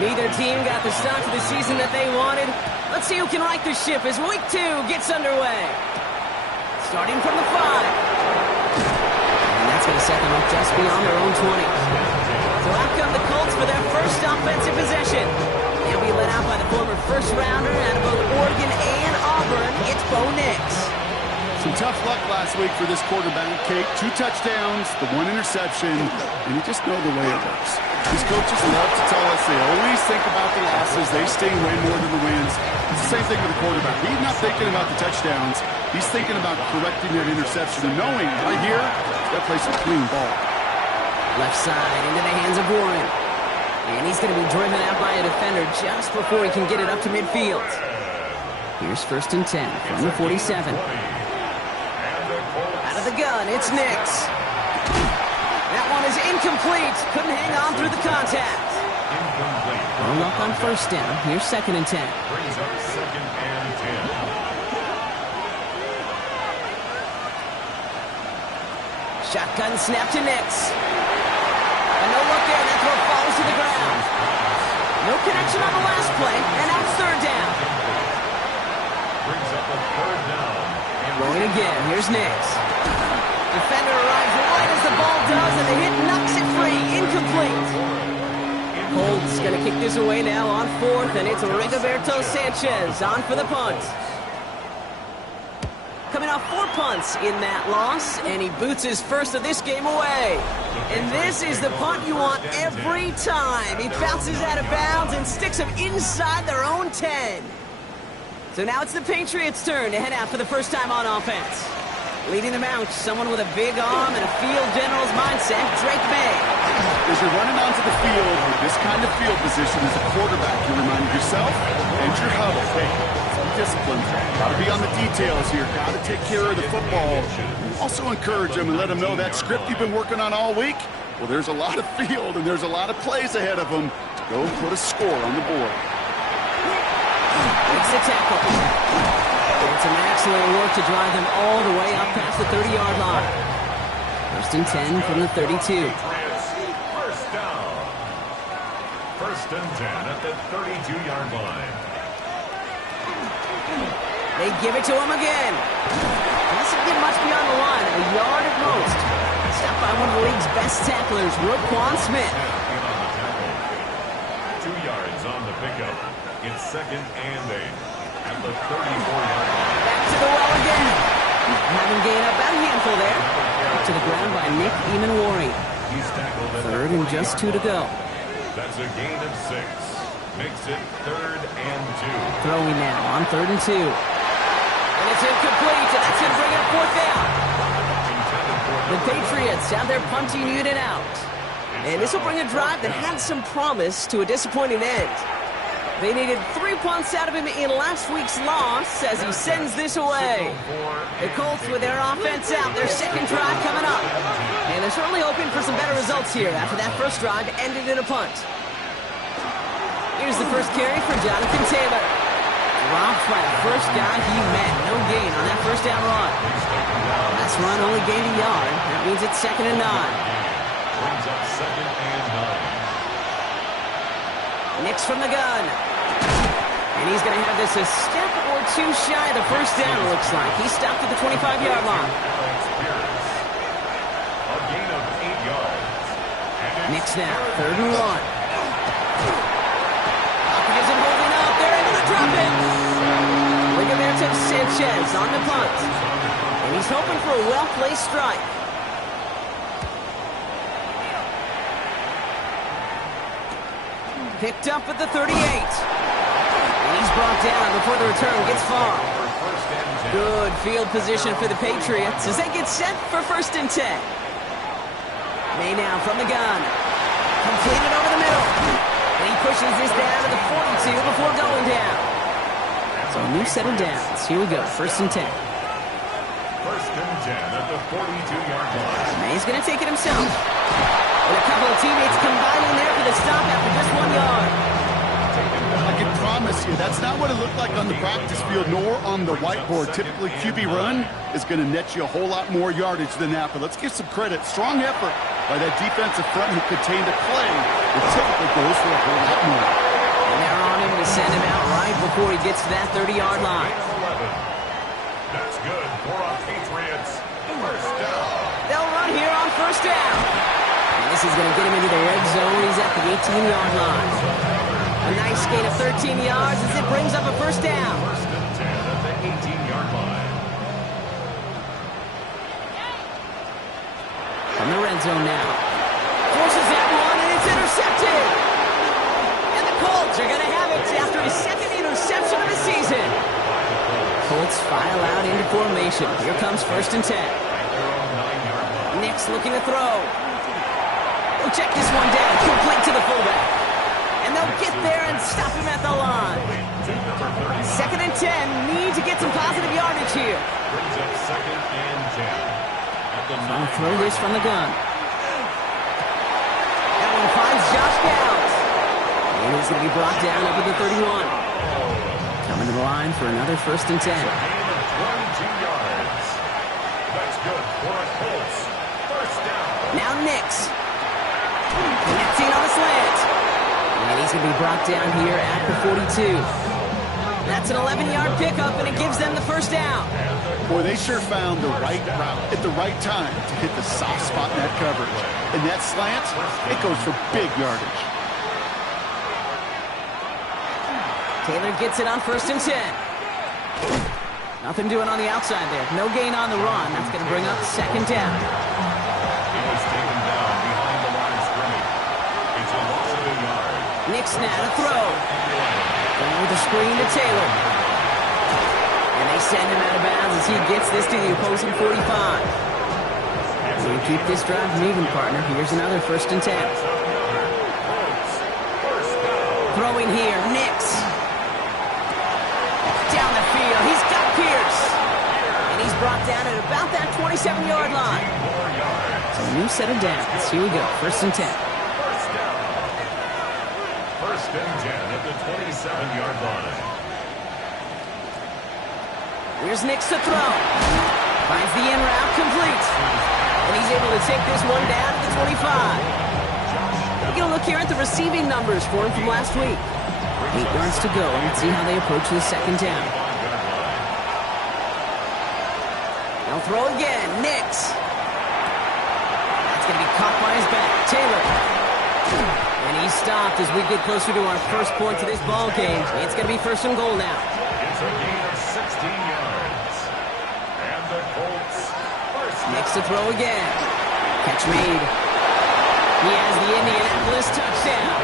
Neither team got the start to the season that they wanted. Let's see who can right the ship as week 2 gets underway. Starting from the 5. And that's going to set them up just beyond their own 20. So out come the Colts for their first offensive possession. They'll be led out by the former first-rounder out of both Oregon and Auburn. It's Bo Nix. Some tough luck last week for this quarterback, Kate. 2 touchdowns, the 1 interception, and you just know the way it works. These coaches love to tell us they always think about the losses. They sting way more than the wins. It's the same thing with the quarterback. He's not thinking about the touchdowns. He's thinking about correcting that interception and knowing right here, he's got to play some clean ball. Left side into the hands of Warren. And he's going to be driven out by a defender just before he can get it up to midfield. Here's 1st and 10 from the 47. Out of the gun, it's Nix. That one is incomplete. Couldn't hang on through the contact. No luck on 1st down. Here's 2nd and 10. Brings up 2nd and 10. Shotgun snap to Nix. And no look there. That throw falls to the ground. No connection on the last play. And now it's 3rd down. Brings up a 3rd down. Going again. Here's Nix. Defender arrives right as the ball does, and the hit knocks it free. Incomplete. Colts going to kick this away now on 4th, and it's Rigoberto Sanchez on for the punt. Coming off 4 punts in that loss, and he boots his first of this game away. And this is the punt you want every time. He bounces out of bounds and sticks him inside their own 10. So now it's the Patriots' turn to head out for the first time on offense. Leading them out, someone with a big arm and a field general's mindset, Drake May. As you're running onto the field with this kind of field position as a quarterback, you remind yourself and your huddle. Hey, be disciplined. Got to be on the details here. Got to take care of the football. Also encourage them and let them know that script you've been working on all week, well, there's a lot of field and there's a lot of plays ahead of them to go put a score on the board. Makes the tackle. It's an excellent work to drive them all the way up past the 30-yard line. 1st and 10 from the 32. First down. 1st and 10 at the 32-yard line. They give it to him again. Doesn't get much beyond the line, a yard at most. Stopped by one of the league's best tacklers, Roquan Smith. 2 yards on the pickup. It's 2nd and 8 at the 34-yard line. Back to the well again. Having gained up about a handful there. Up to the ground by Nick Eamon-Wari. He's tackled at 3rd and just 2 to go. That's a gain of 6. Makes it 3rd and 2. Throwing now on 3rd and 2. And it's incomplete, and that's going to bring up 4th down. The Patriots have their punting unit out. And this will bring a drive that had some promise to a disappointing end. They needed 3 punts out of him in last week's loss as he sends this away. The Colts with their offense out, their 2nd drive coming up. And they're certainly hoping for some better results here after that first drive ended in a punt. Here's the first carry for Jonathan Taylor. Dropped by the first guy he met. No gain on that first down run. Last run only gained a yard. That means it's 2nd and 9. Brings up 2nd and 9. Nix from the gun. And he's going to have this a step or 2 shy of the first down, it looks like. He stopped at the 25-yard line. A gain of 8 yards. Nix now, 3rd and 1. Hopkins isn't holding up. They're able to drop it. Rigoberto Sanchez on the punt. And he's hoping for a well-placed strike. Picked up at the 38. And he's brought down before the return gets far. Good field position for the Patriots as they get set for 1st and 10. May now from the gun. Completed over the middle. And he pushes this down to the 42 before going down. So a new set of downs. Here we go, 1st and 10. 1st and 10 at the 42-yard line. May's going to take it himself. And a couple of teammates combining there for the stop after just 1 yard. I can promise you, that's not what it looked like on the practice field nor on the whiteboard. Typically, QB run is going to net you a whole lot more yardage than that. But let's give some credit. Strong effort by that defensive front who contained the play. The typically goes for a whole lot more. And they're on him to send him out right before he gets to that 30-yard line. That's good for our Patriots. First down. They'll run here on first down. And this is going to get him into the red zone. He's at the 18-yard line. A nice gain of 13 yards as it brings up a first down. First and 10 at the 18-yard line. From the red zone now. Forces that one, and it's intercepted. And the Colts are going to have it after his second interception of the season. Colts file out into formation. Here comes first and 10. Nick's looking to throw. They'll check this one down, complete to the fullback. And they'll get there and stop him at the line. Second and 10, need to get some positive yardage here. Brings up second and 10. Trying to throw this from the gun. That one finds Josh Downs. And he's going to be brought down up at the 31. Coming to the line for another first and 10. 22 yards. That's good for a Colts. First down. Now Nix. Connecting on a slant. And he's going to be brought down here at the 42. That's an 11-yard pickup, and it gives them the first down. Boy, they sure found the right route at the right time to hit the soft spot in that coverage. And that slant, it goes for big yardage. Taylor gets it on first and 10. Nothing doing on the outside there. No gain on the run. That's going to bring up second down. He was taken down behind the line of scrimmage. It's a loss of a yard. Nix now to throw. Going with the screen to Taylor. And they send him out of bounds as he gets this to the opposing 45. So we keep this drive moving, partner. Here's another first and 10. Throwing here, Nix. Down the field, he's got Pierce. And he's brought down at about that 27-yard line. So a new set of downs. Here we go, first and 10. First and 10 at the 27-yard line. Here's Nix to throw. Finds the in route complete. And he's able to take this one down to the 25. Taking a look here at the receiving numbers for him from last week. 8 yards to go. Let's see how they approach the second down. They'll throw again. Nix. That's going to be caught by his back. Taylor. And he's stopped as we get closer to our first point to this ball game. It's going to be first and goal now. It's a gain of 16 yards. And the Colts first. Nix to throw again. Catch made. He has the Indianapolis touchdown.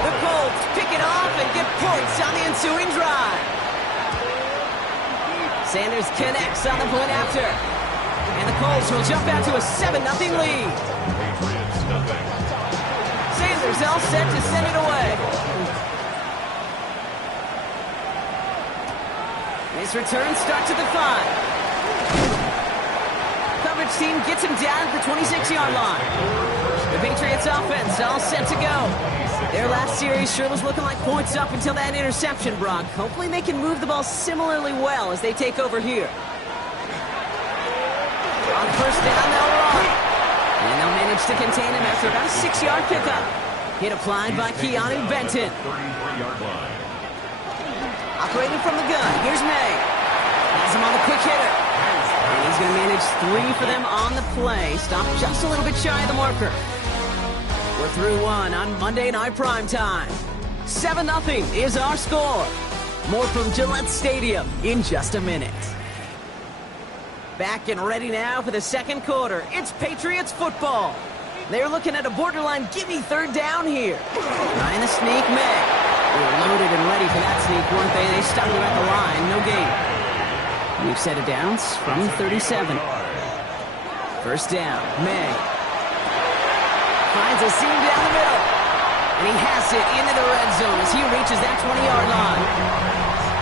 The Colts pick it off and get points on the ensuing drive. Sanders connects on the point after. And the Colts will jump out to a 7-0 lead. Patriots nothing. Sanders all set to send it away. This return starts at the 5. Coverage team gets him down at the 26-yard line. The Patriots offense all set to go. Their last series sure was looking like points up until that interception, Brock. Hopefully they can move the ball similarly well as they take over here. On first down, they'll run. And they'll manage to contain him after about a 6-yard pickup. Hit applied by Keanu Benton. 33-yard line. Operating from the gun, here's May. Has him on the quick hitter. And he's going to manage 3 for them on the play. Stopped just a little bit shy of the marker. We're through one on Monday Night Primetime. 7-0 is our score. More from Gillette Stadium in just a minute. Back and ready now for the second quarter. It's Patriots football. They're looking at a borderline gimme third down here. Trying to sneak May. They were loaded and ready for that sneak, weren't they? They stuck him at the line. No gain. We've set it down from 37. First down. May. Finds a seam down the middle. And he has it into the red zone as he reaches that 20-yard line.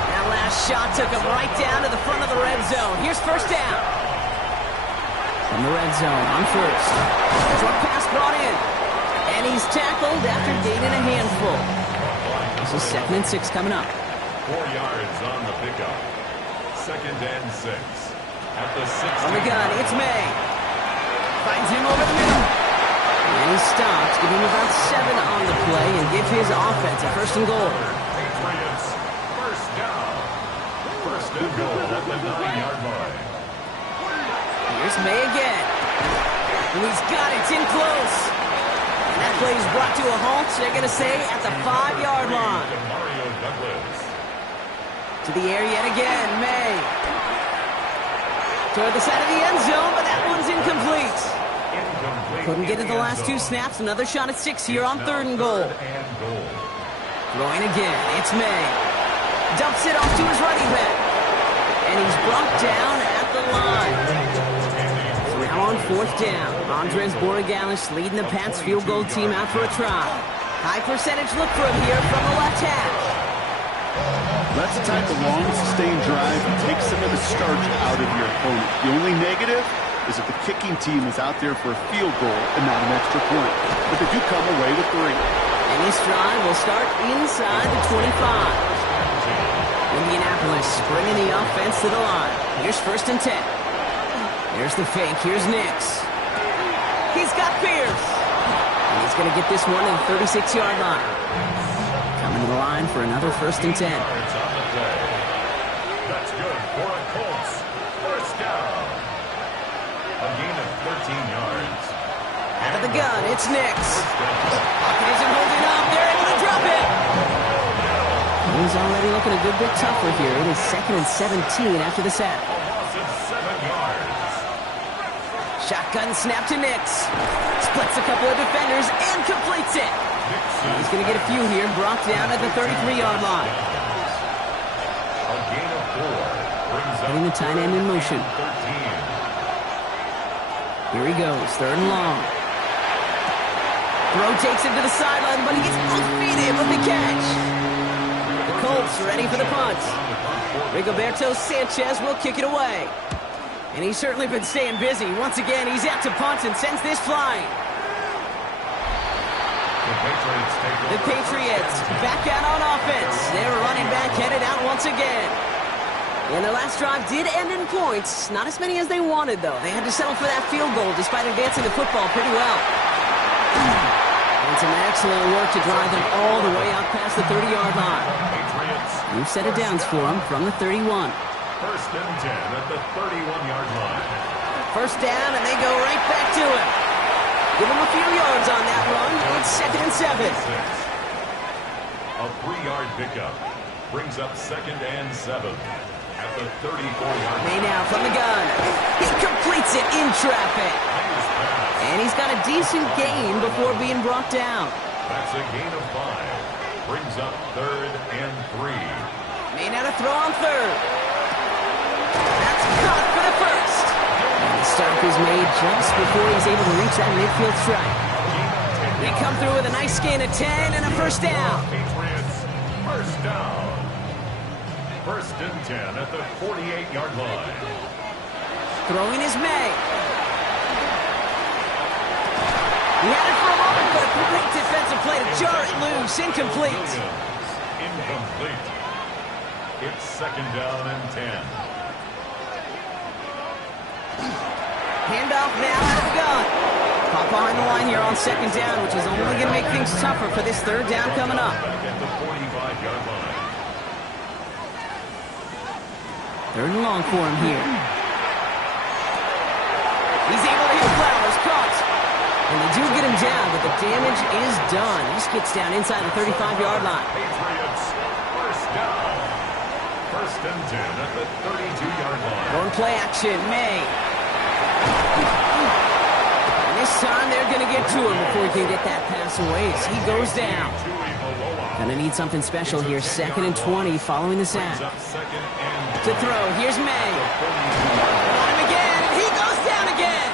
That last shot took him right down to the front of the red zone. Here's first down. From the red zone on first. Short pass brought in. And he's tackled after gaining a handful. This is 2nd and 6 coming up. 4 yards on the pickup. 2nd and 6. At the 6. On the gun, it's May. Finds him over the middle. And he stops. Give him about 7 on the play and give his offense a first and goal. Patriots, first down. First and goal at the 9-yard line. Here's May again. And he's got it. It's in close. And that play is brought to a halt, they're going to say, at the 5-yard line. To the air yet again, May. Toward the side of the end zone, but that one's incomplete. Couldn't get it the last 2 snaps. Another shot at 6 here on 3rd and goal. Throwing again. It's May. Dumps it off to his running back. And he's brought down at the line. So now on 4th down. Andres Borregalis leading the Pats field goal team out for a try. High percentage look for him here from the left hash. That's the type of long, sustained drive that takes some of the starch out of your opponent. The only negative is that the kicking team is out there for a field goal and not an extra point. But they do come away with 3. And this drive will start inside the 25. Indianapolis bringing the offense to the line. Here's 1st and 10. There's the fake. Here's Nix. He's got Pierce. And he's going to get this one at the 36-yard line. Coming to the line for another 1st and 10. That's good for a Colts. First down. A gain of 13 yards. Out of the gun, it's Nix. Pocket isn't holding up. They're able to drop it. He's already looking a good bit tougher here. It is 2nd and 17 after the sack. A loss of 7 yards. Shotgun snap to Nix. Splits a couple of defenders and completes it. He's going to get a few here, brought down at the 33-yard line. A gain of 4 brings Putting the tight end in motion. 13. Here he goes, 3rd and long. Throw takes him to the sideline, but he gets defeated with the catch. The Colts ready for the punt. Rigoberto Sanchez will kick it away. And he's certainly been staying busy. Once again, he's out to punt and sends this flying. The Patriots back out on offense. Their running back headed out once again. And their last drive did end in points. Not as many as they wanted, though. They had to settle for that field goal despite advancing the football pretty well. And some excellent work to drive them all the way out past the 30-yard line. New set of downs for them from the 31. 1st and 10 at the 31-yard line. First down, and they go right back to it. Give him a few yards on that run. It's 2nd and 7. A 3-yard pickup brings up 2nd and 7 at the 34-yard line. May now from the gun. He completes it in traffic. And he's got a decent gain before being brought down. That's a gain of 5. Brings up 3rd and 3. May now to throw on 3rd. That's caught for the 1st. And the stop is made just before he's able to reach that midfield strike. They come through with a nice gain of 10 and a 1st down. Patriots, 1st down. 1st and 10 at the 48-yard line. Throwing is May. He had it for a moment, but a great defensive play to jar it loose. Incomplete. Incomplete. It's 2nd down and 10. Handoff now out of the gun. Pop behind the line here on 2nd down, which is only going to make things tougher for this 3rd down coming up. Back at the 45-yard line. 3rd and long for him here. He's able to hit Flowers, caught. And they do get him down, but the damage is done. He just gets down inside the 35-yard line. Patriots, 1st down. 1st and 10 at the 32-yard line. Going play action, May. And this time they're going to get to him before he can get that pass away as he goes down. Going to need something special here. 2nd and 20 following the sack. To throw, here's May. On him again, and he goes down again.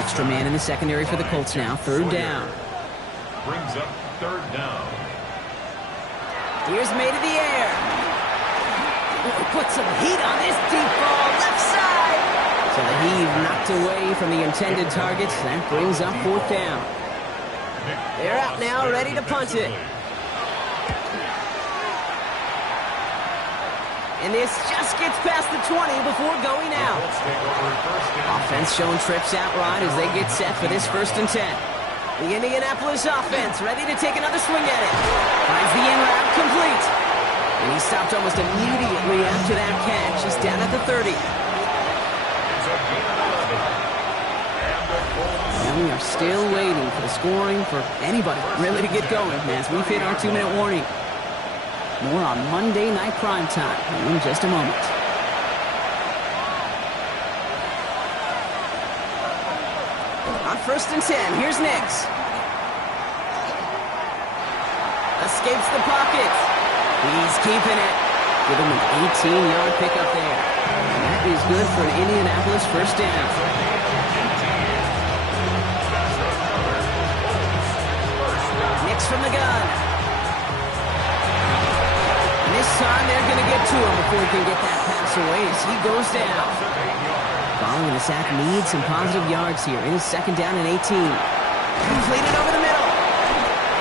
Extra man in the secondary for the Colts now. 3rd down. Brings up 3rd down. Here's May to the air. Put some heat on this deep ball, left side. So the heave knocked away from the intended targets. That brings up 4th down. They're out now, ready to punt it. And this just gets past the 20 before going out. Offense showing trips out right as they get set for this 1st and 10. The Indianapolis offense ready to take another swing at it. Finds the in route complete. And he stopped almost immediately after that catch. He's down at the 30. And we are still waiting for the scoring for anybody really to get going as we've hit our 2-minute warning. More on Monday Night Primetime in just a moment. On 1st and 10, here's Nix. Escapes the pocket. He's keeping it. Give him an 18-yard pickup there. And that is good for an Indianapolis 1st down. Nix from the gun. This time they're going to get to him before he can get that pass away as he goes down. Following the sack needs some positive yards here. It is 2nd down and 18. Completed over the middle.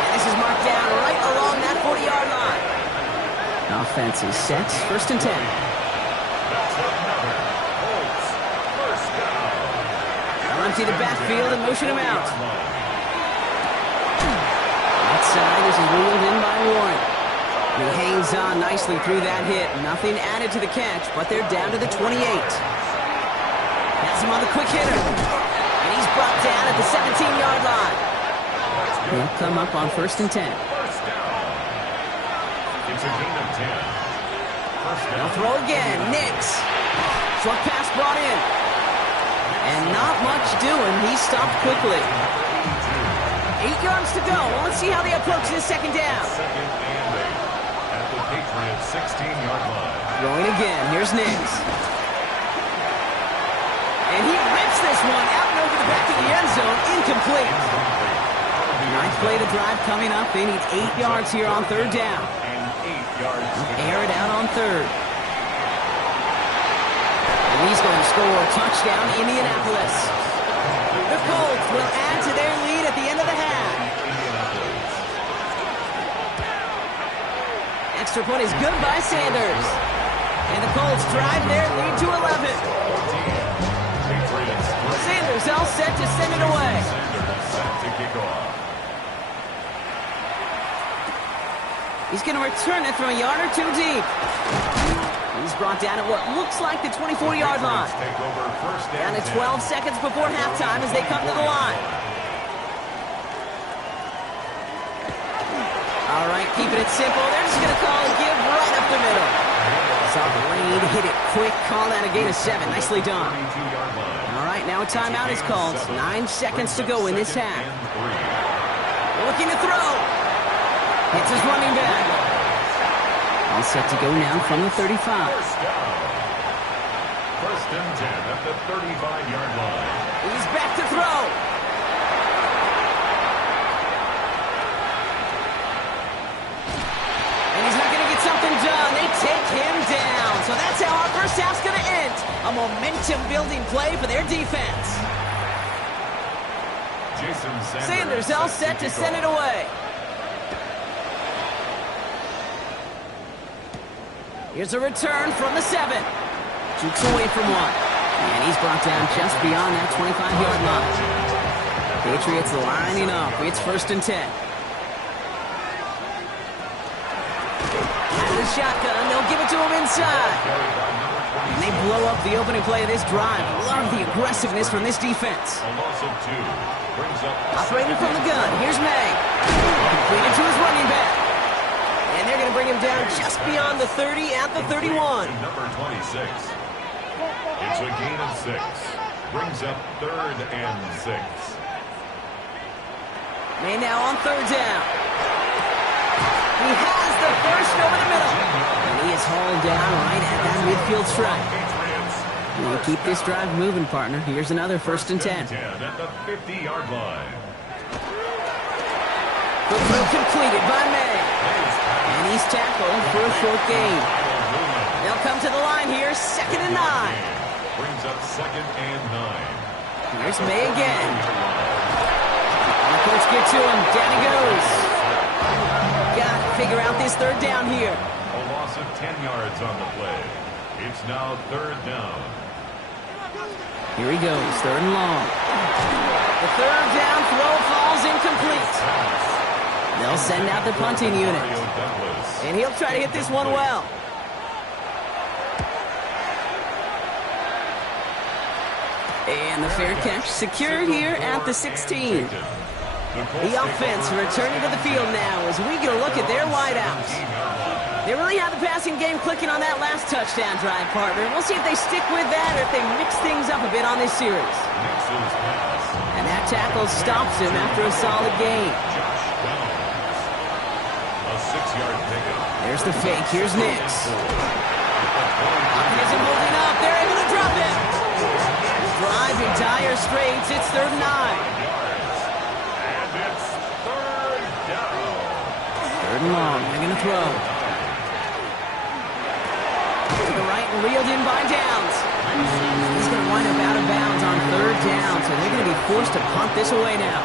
And this is marked down right along that 40-yard line. Offense is set. 1st and 10. They'll empty the backfield and motion him out. Outside, this is wheeled in by Warren. He hangs on nicely through that hit. Nothing added to the catch, but they're down to the 28. Has him on the quick hitter. And he's brought down at the 17-yard line. He'll come up on 1st and 10. It's a gain of 10. They'll throw again. Nix. Short pass brought in. And not much doing. He stopped quickly. 8 yards to go. Well, let's see how they approach this 2nd down. Patriots 16-yard line. Throwing again. Here's Nix. And he rips this one out and over the back of the end zone. Incomplete. Ninth play of the drive coming up. They need 8 yards here on 3rd down. And 8 yards. Air it out on 3rd. And he's going to score a touchdown, Indianapolis. The Colts will add to their lead at the end of the half. Extra point is good by Sanders. And the Colts drive their lead to 11. Sanders all set to send it away. He's going to return it from a yard or 2 deep. He's brought down at what looks like the 24-yard line. Down to 12 seconds before halftime as they come to the line. All right, keeping it simple. They're just going to call a give right up the middle. Saw the lead, hit it quick, call that a gain of 7. Nicely done. All right, now a timeout is called. 9 seconds to go in this half. Looking to throw. Hits his running back. All set to go now from the 35. 1st and 10 at the 35-yard line. He's back to throw. And he's not going to get something done. They take him down. So that's how our first half's going to end. A momentum-building play for their defense. Sanders all set to send it away. Here's a return from the 7. Jukes away from one. And he's brought down just beyond that 25-yard line. Patriots lining up. It's 1st and 10. Out of the shotgun, they'll give it to him inside. And they blow up the opening play of this drive. Love the aggressiveness from this defense. A loss of 2 brings up operating from the gun. Here's May. Completed to his running back. And they're going to bring him down just beyond the 30 at the 31. Number 26. It's a gain of 6. Brings up 3rd and 6. May now on 3rd down. He has the first over the middle. And he is hauled down right at that midfield stripe. And keep this drive moving, partner. Here's another 1st and 10. At the 50-yard line. Good throw completed by May. And he's tackled for a short gain. They'll come to the line here, 2nd and 9. Brings up 2nd and 9. Here's May again. And the Colts get to him. Down he goes. Got to figure out this 3rd down here. A loss of 10 yards on the play. It's now third down. Here he goes, third and long. The third down throw falls incomplete. They'll send out the punting unit. And he'll try to hit this one well. And the fair catch secured here at the 16. The offense returning to the field now as we get a look at their wideouts. They really have the passing game clicking on that last touchdown drive, partner. We'll see if they stick with that or if they mix things up a bit on this series. And that tackle stops him after a solid gain. A 6-yard pickup. There's the fake. Here's Nix. Isn't holding up. They're able to drop it. Driving dire straits. It's third and 9. And it's third down. Third and long. They're going to throw. To the right and reeled in by Downs. He's going to wind up out of bounds on third down, so they're going to be forced to punt this away now.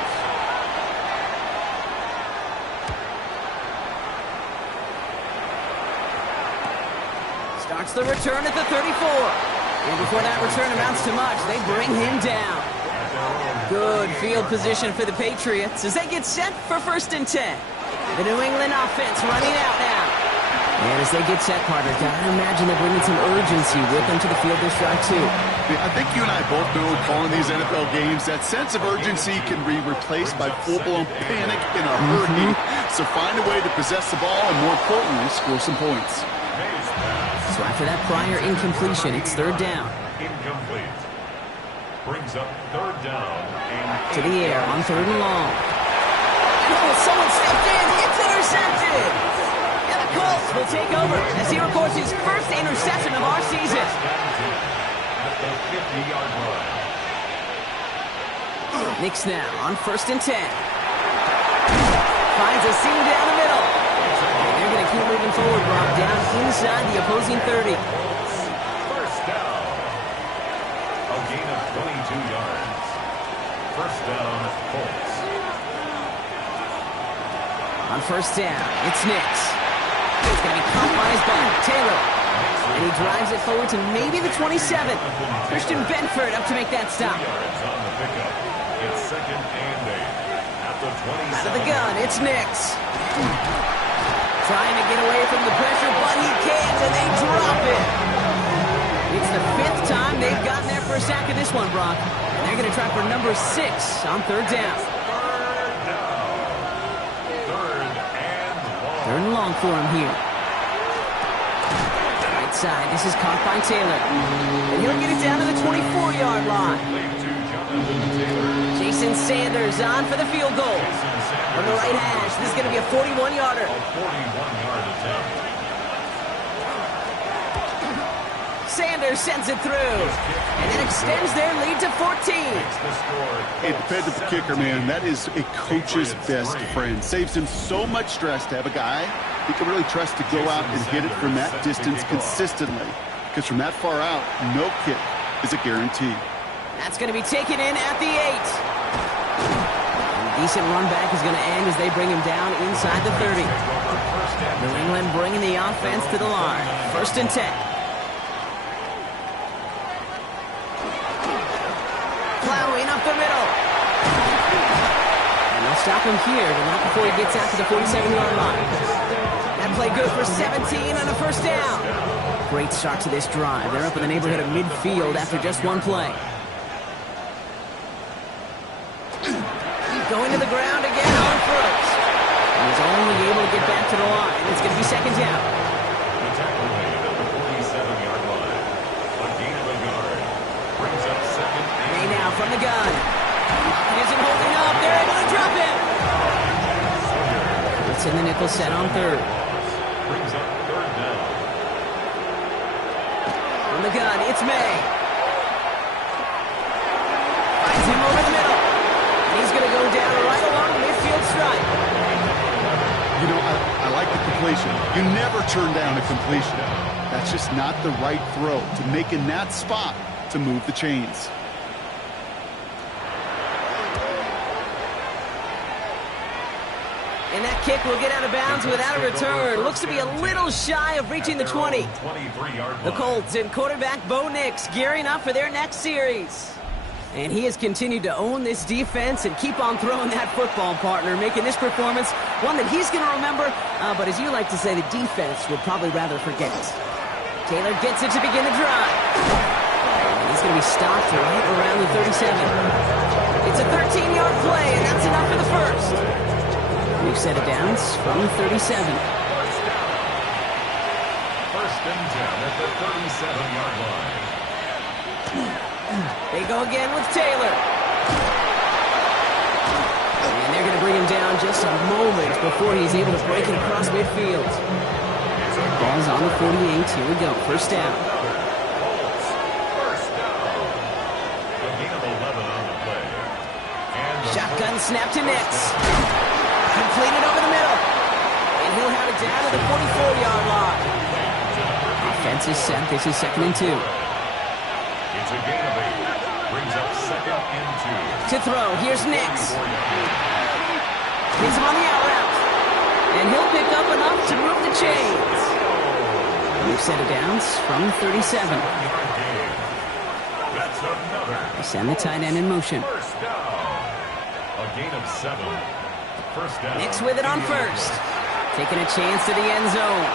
Starts the return at the 34. And before that return amounts to much, they bring him down. Good field position for the Patriots as they get set for 1st and 10. The New England offense running out now. And as they get set, partner, gotta imagine they're bringing some urgency with them to the field this drive, too. I think you and I both know calling these NFL games, that sense of urgency can be replaced by full-blown panic in a hurry. So find a way to possess the ball and, more importantly, score some points. So after that prior incompletion, it's third down. Incomplete. Brings up third down. To the air on third and long. Oh, someone stepped in. It's intercepted. And the Colts will take over as he records his first interception of our season. At the 50-yard line. Nix now on 1st and 10. Finds a seam down the middle. They're going to keep moving forward, Brock, down inside the opposing 30. First down. A gain of 22 yards. First down, Colts. On 1st down, it's Nix. It's going to be caught by his back, Taylor. And he drives it forward to maybe the 27. Christian Benford up to make that stop. Yards on the pickup. It's 2nd and 8. At the 27. Out of the gun, it's Nix. Trying to get away from the pressure, but he can't, and they drop it. It's the 5th time they've gotten there for a sack of this one, Brock. And they're going to try for number 6 on third down. Third and long for him here. Right side, this is caught by Taylor. And he'll get it down to the 24-yard line. Jason Sanders on for the field goal. From the right hash, this is going to be a 41-yarder. A 41-yard attempt. Sanders sends it through. And then extends their lead to 14. It depends on the kicker, man. That is a coach's best friend. Saves him so much stress to have a guy he can really trust to go out and hit it from that distance consistently. Because from that far out, no kick is a guarantee. That's going to be taken in at the 8. Decent run back is going to end as they bring him down inside the 30. New England bringing the offense to the line. 1st and 10. Plowing up the middle. And they'll stop him here, but not before he gets out to the 47-yard line. That play good for 17 on a 1st down. Great start to this drive. They're up in the neighborhood of midfield after just one play. Going to the ground again on first. He's only able to get back to the line. It's going to be 2nd down. The tackle made at the 47-yard line. A gain of a yard. Brings up 2nd and May now from the gun. It isn't holding up. They're able to drop it. It's in the nickel set on 3rd. brings up 3rd down. From the gun, it's May. Finds him over the middle. He's going to go down right along the midfield stripe. You know, I like the completion. You never turn down a completion. That's just not the right throw to make in that spot to move the chains. And that kick will get out of bounds without a return. Looks to be a little shy of reaching the 20. The Colts and quarterback Bo Nix gearing up for their next series. And he has continued to own this defense and keep on throwing that football, partner, making this performance one that he's going to remember. But as you like to say, the defense would probably rather forget it. Taylor gets it to begin the drive. And he's going to be stopped right around the 37. It's a 13-yard play, and that's enough for the first. New set of downs from the 37. First and 10 at the 37-yard line. They go again with Taylor. And they're going to bring him down just a moment before he's able to break it across midfield. Ball's on the 48. Here we go. First down. A gain of 11 on the play. Shotgun snap to Nix. Completed over the middle. And he'll have it down to the 44-yard line. Offense is set. This is 2nd and 2. It's a gain of 8. Brings up 2nd and 2. To throw. Here's Nix. Hits him on the out route. And he'll pick up enough to move the chains. New set of downs from 37. That's another. They send the tight end in motion. First down. A gain of 7. First down. Nix with it on first. Taking a chance to the end zone.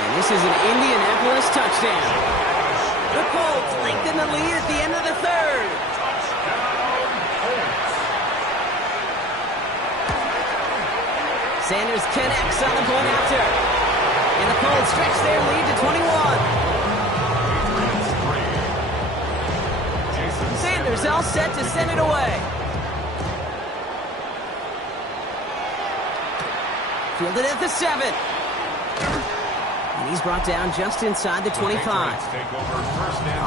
And this is an Indianapolis touchdown. The Colts lengthen the lead at the end of the third. Sanders connects on the point after. And the Colts stretch their lead to 21. Sanders all set to send it away. Fielded at the 7. And he's brought down just inside the 25.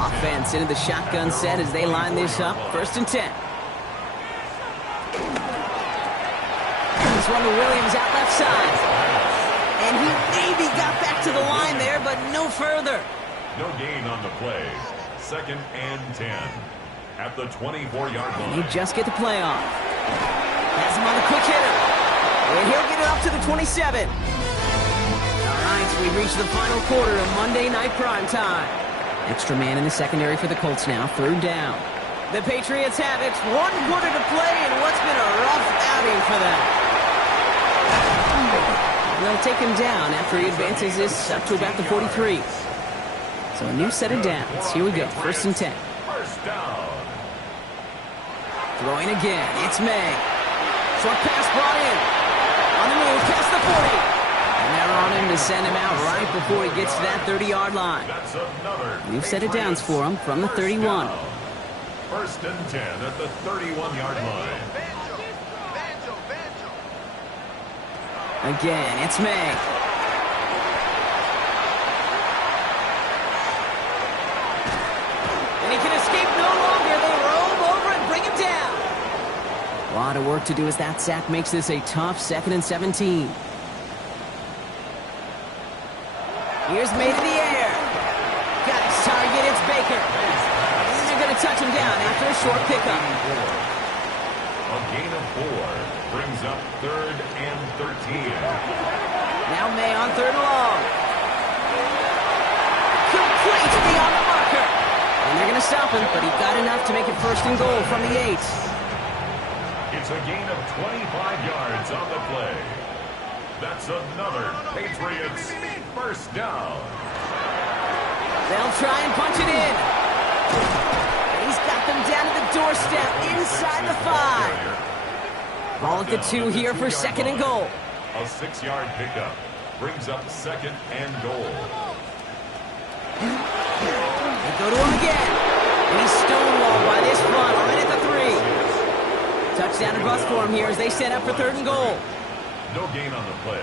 Offense into the shotgun set as they line this up. 1st and 10. This one to Williams out left side. And he maybe got back to the line there, but no further. No gain on the play. 2nd and 10. At the 24-yard line. And he just get the play off. Has him on the quick hitter. And he'll get it up to the 27. All right, so we've reached the final quarter of Monday Night Primetime. Extra man in the secondary for the Colts now. 3rd down. The Patriots have it. 1 quarter to play in what's been a rough outing for them. They'll take him down after he advances this up to about the 43. So a new set of downs. Here we go. 1st and 10. First down. Throwing again. It's May. Short pass brought in. On the move, past the 40. And they're on him to send him out right before he gets to that 30-yard line. That's another. New set of downs for him from the 31. 1st and 10 at the 31-yard line. Again, it's May. And he can escape no longer. They roll over and bring him down. A lot of work to do as that sack makes this a tough 2nd and 17. Here's May to the air. Got his target. It's Baker. And they're going to touch him down after a short pickup. A gain of 4 brings up 3rd and 13. Now May on 3rd and long. Complete beyond the marker. And they're going to stop him, but he got enough to make it 1st and goal from the 8. It's a gain of 25 yards on the play. That's another Patriots 1st down. They'll try and punch it in. And he's got them down to the doorstep inside the 5. Ball at the 2 here for 2nd and goal. A 6-yard pickup brings up 2nd and goal. They go to him again. And he's stonewalled by this front right at the 3. Touchdown and bust for him here as they set up for 3rd and goal. No gain on the play.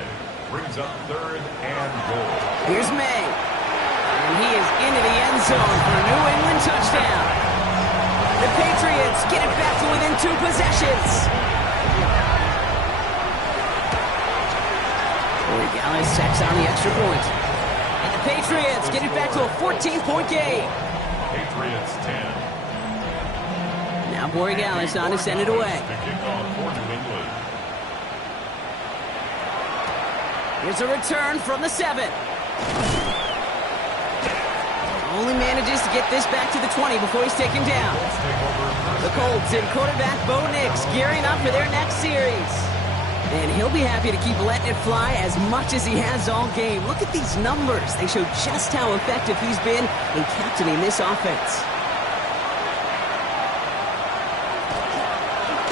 Brings up 3rd and goal. Here's May. And he is into the end zone for a New England touchdown. The Patriots get it back to within 2 possessions. Corey Gallis sacks on the extra point. And the Patriots get it back to a 14-point game. Patriots 10. Now Corey Gallis on to send it away. To kick off for New England. Here's a return from the 7. Only manages to get this back to the 20 before he's taken down. The Colts and quarterback Bo Nix gearing up for their next series. And he'll be happy to keep letting it fly as much as he has all game. Look at these numbers. They show just how effective he's been in captaining this offense.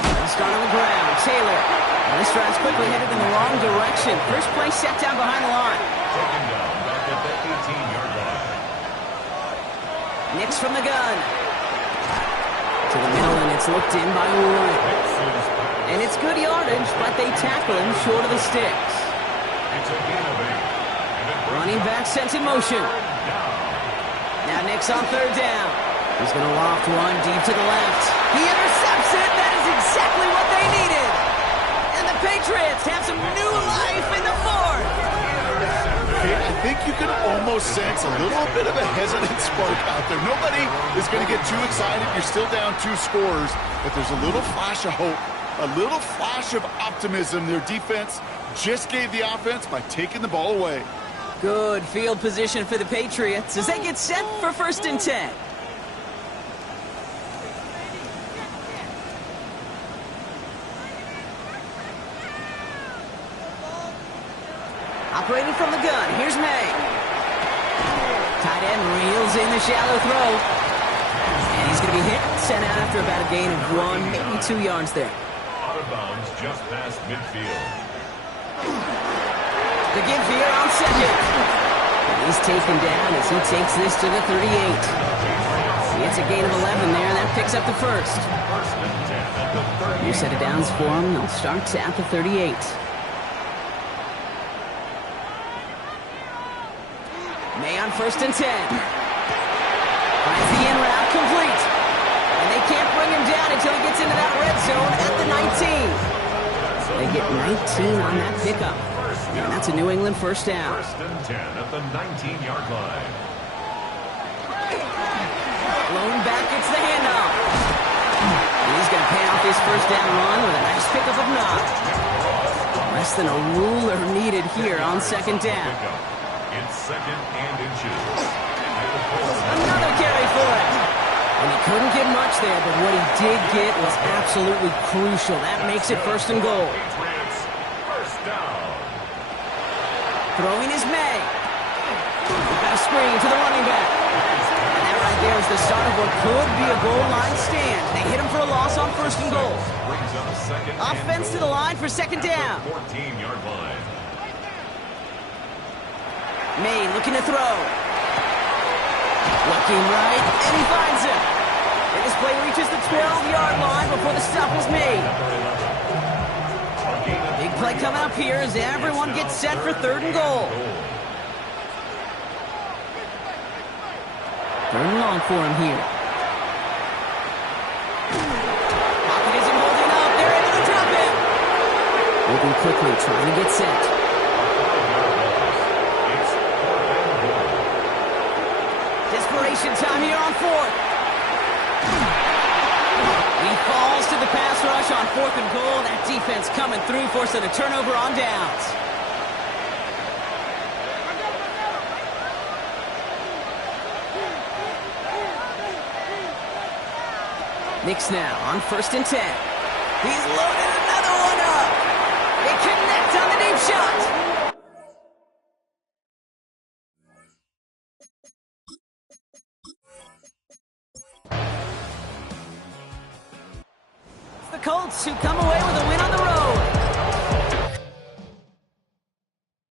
They'll start on the ground. Taylor. And this drive's quickly headed in the wrong direction. First play set down behind the line. Taken down back at the 18-yard line. Nix from the gun. To the middle, and it's looked in by Warren. And it's good yardage, but they tackle him short of the sticks. Running back sent in motion. Now Nix on third down. He's going to loft one deep to the left. He intercepts it. That is exactly what they needed. And the Patriots have some new life in the fourth. I think you can almost sense a little bit of a hesitant spark out there. Nobody is going to get too excited. You're still down 2 scores, but there's a little flash of hope, a little flash of optimism. Their defense just gave the offense by taking the ball away. Good field position for the Patriots as they get set for 1st and 10. Operating from the gun, here's May. Tight end reels in the shallow throw. And he's going to be hit, sent out after about a gain of 1, maybe 2 yards there. Out of bounds just past midfield. The give here on 2nd. And he's taken down as he takes this to the 38. He gets a gain of 11 there, and that picks up the 1st. 1st and 10 at the 38. New set of downs for him. They'll start at the 38. May on 1st and 10. Finds the in route complete. And they can't bring him down until he gets into that red zone at the 19. They get 19 on that pickup. And that's a New England 1st down. 1st and 10 at the 19-yard line. Blown back, it's the handoff. He's going to pay off his 1st down run with a nice pickup of 9. Less than a ruler needed here on 2nd down. It's 2nd and inches. Another carry for him. And he couldn't get much there, but what he did get was absolutely crucial. That makes it 1st and goal. Patriots, 1st down. Throwing is May. Got a screen to the running back. And that right there is the start of what could be a goal line stand. They hit him for a loss on 1st and goal. Brings up 2nd. Offense to the line for 2nd down. 14-yard line. May looking to throw. Looking right, and he finds him. And this play reaches the 12-yard line before the stop is made. Big play coming up here as everyone gets set for 3rd and goal. 3rd and long for him here. Pocket isn't holding up. They're able to drop him. Moving quickly, trying to get set. Desperation time here on 4th. He falls to the pass rush on 4th and goal. That defense coming through, forcing a turnover on downs. Nix now on 1st and 10. He's loaded another one up. They connect on the deep shot. Colts who come away with a win on the road.